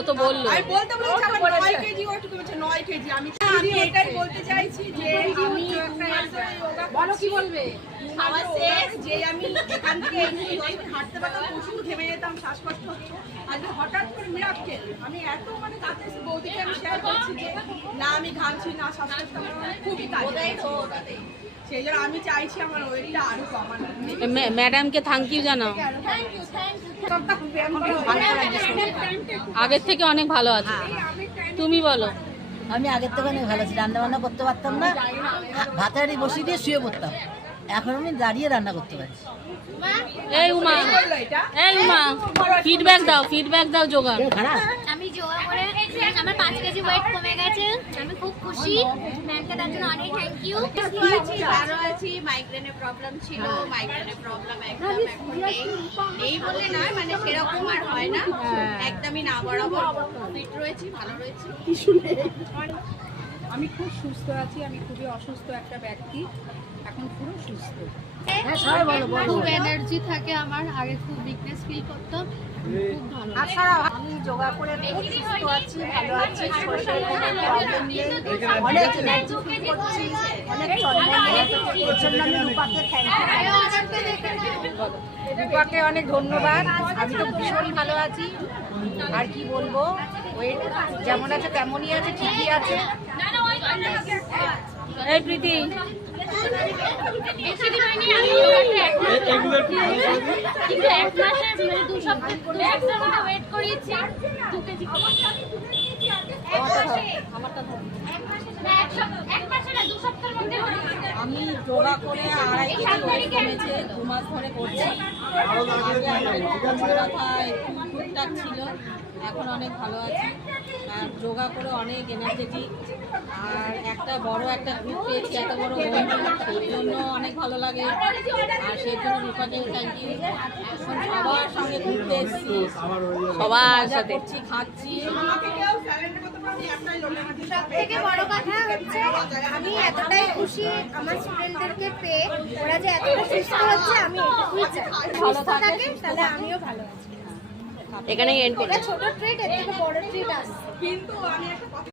ও তো বললো আমি বলতে বলেছি আমার 9 কেজি ওয়েট কমেছে 9 কেজি আমি এটাই বলতে চাইছি যে আমি বলো কি বলবে আমার শেষ যে আমি এখান থেকে এই 10 মিনিট হাঁটতে পারতাম প্রচুর ঘেমে যেতাম শ্বাসকষ্ট হতো আজকে হঠাৎ করে মিরাক্কেল আমি এত মানে কাছে বৌদিকে আমি শেয়ার করছি যে না আমি ঘামছি না শ্বাসকষ্ট আমার খুবই কাজে সেই জন্য আমি চাইছি আমার ওয়েটটা আরো কমানো ম্যাডামকে থ্যাংক ইউ জানাও আগের থেকে অনেক ভালো আছে তুমি বলো আমি আগের থেকে অনেক ভালো আছি, রান্না বান্না করতে পারতাম না, ভাতের হাঁড়ি বসিয়ে দিয়ে শুয়ে পড়তাম। এখন আমি দাঁড়িয়ে রান্না করতে পারি। এই উমা ফিডব্যাক দাও যোগা। আমি যোগা করে আমার 5 কেজি ওয়েট কমে গেছে, আমি খুব খুশি। ম্যামকে তার জন্য অনেক থ্যাংক ইউ। ভালো আছি, মাইগ্রেনের প্রবলেম ছিল, মাইগ্রেনের প্রবলেম একদম এখন নেই বলে নয়, মানে সেরকম আর হয় না, একদমই না বরাবর ফিট রয়েছি, ভালো রয়েছি। আমি খুব সুস্থ আছি, আমি খুবই অসুস্থ একটা ব্যক্তি, এখন পুরো সুস্থ। খুব এনার্জি থাকে আমার, আগে খুব উইকনেস ফিল করতাম, খুব ভালো। আমি যোগা করে খুব সুস্থ আছি, ভালো আছি, শরীরে কোনো প্রবলেম নেই, অনেক এনার্জি ফিল করছি, অনেক চন্মনে। এর জন্য আমি রূপাকে থ্যাংক ইউ। রূপাকে অনেক ধন্যবাদ। আমি তো ভীষণ ভালো আছি, আর কি বলবো, ওয়েট যেমন আছে তেমনই আছে, ঠিকই আছে। এই প্রীতি বেশি দিন হয়নি আমি যোগাতে কিন্তু 1 মাসে মানে 2 সপ্তাহ মধ্যে ওয়েট করিয়েছি 2 কেজি। আমি যোগা করে 2.5 কেজি ওয়েট কমেছে, 2 মাস ধরে করছি। আগে আমার একটু ব্যথা একটু টুকটাক ছিল, এখন অনেক ভালো আছি। আর যোগা করে অনেক এনার্জেটিক, আর একটা গ্রুপ পেয়েছি, এত বড় বন্ধু, সেই জন্য অনেক ভালো লাগে। আর সেই জন্য রূপাকে থ্যাংক ইউ। এখন সবার সঙ্গে ঘুরতে এসেছি, সবার সাথে করছি, খাচ্ছি। থেকে বড় কথা হচ্ছে আমি এতটাই খুশি আমার স্টুডেন্টদেরকে পেয়ে, ওরা যে এতটা সুস্থ হচ্ছে আমি এটুকুই চাই। ভালো থাকে তাহলে আমিও ভালো আছি। এখানেই এন্ড করব। ছোট ট্রিট, এর থেকে বড় ট্রিট আসছে। কিন্তু আমি একটা